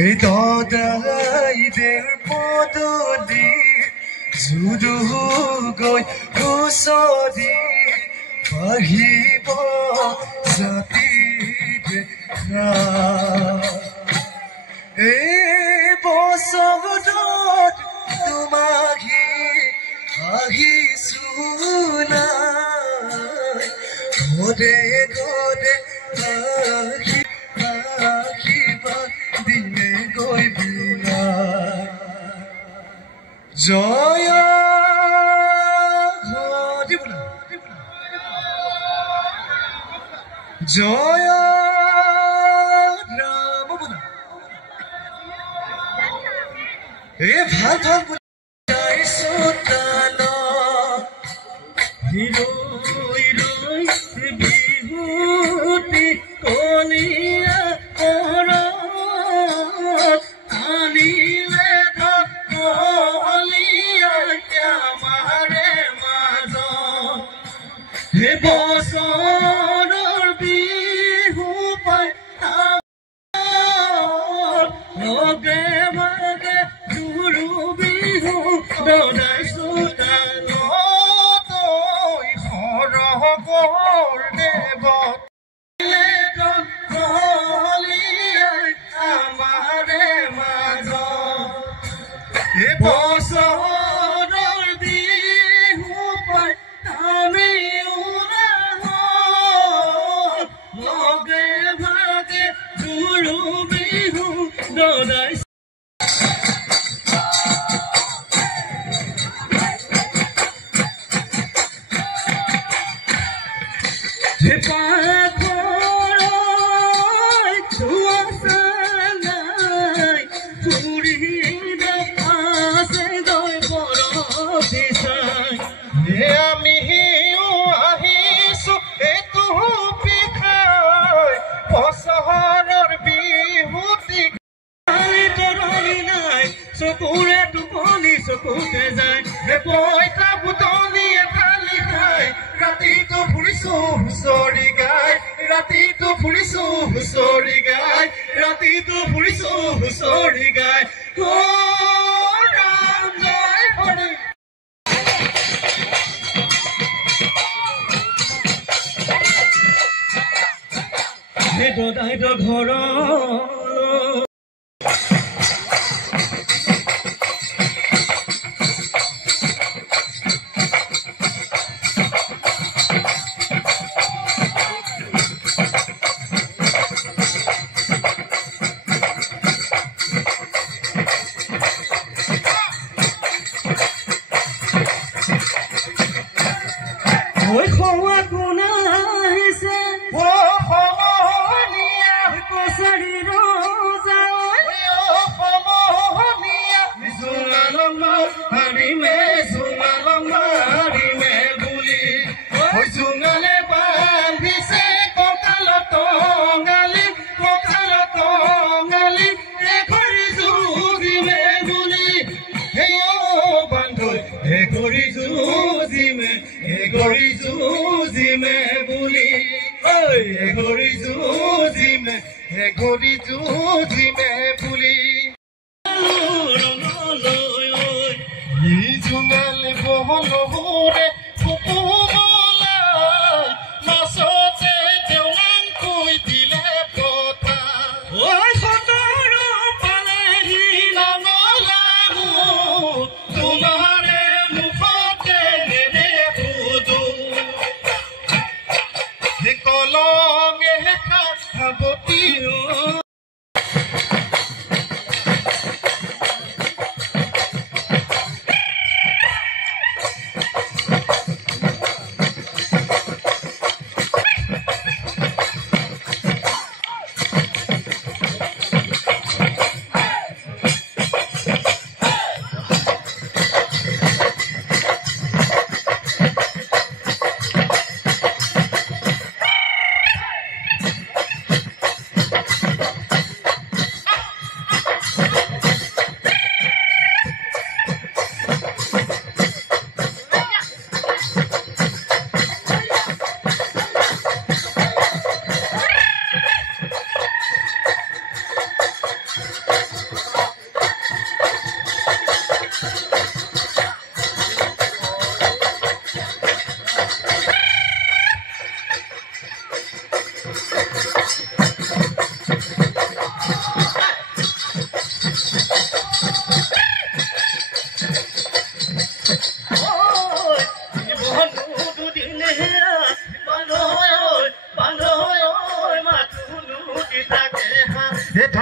এই দদাই দেৰ পদূলি জুদু গৈ ওচৰি বাঢ়িব জাতি দেখা এই বছৰত তোমাকহি আহিছো নাই গদে গদে আশীৰ্বাদ দিনে গৈ বিনা জয় জয় ৰাম বোলা এই ভাল ভাল বুজাইছো তাল হিৰৈ ৰৈ বিহুতি কলিয়া পৰত আনিলে কলিয়া আমাৰে মাজত হে বছৰৰ বিহু পাই লগে ভাগে জুৰু বিহু দদাইছো তালত সৰহ বৰ দেৱত আমাৰে মাজত বছৰৰ বিহু পাই আমিও লগে ভাগে জুৰু বিহু দদাইছো চকুৰে টোপনি চকুতে যায় পইতা বুটনি এফালি খাই ৰাতিটো ফুৰিছো হুঁচৰি গাই ৰাতিটো ফুৰিছো হুঁচৰি গাই ৰাতিটো ফুৰিছো হুঁচৰি গাই ৰাম জয় হৰি দদাইদ ঘৰ It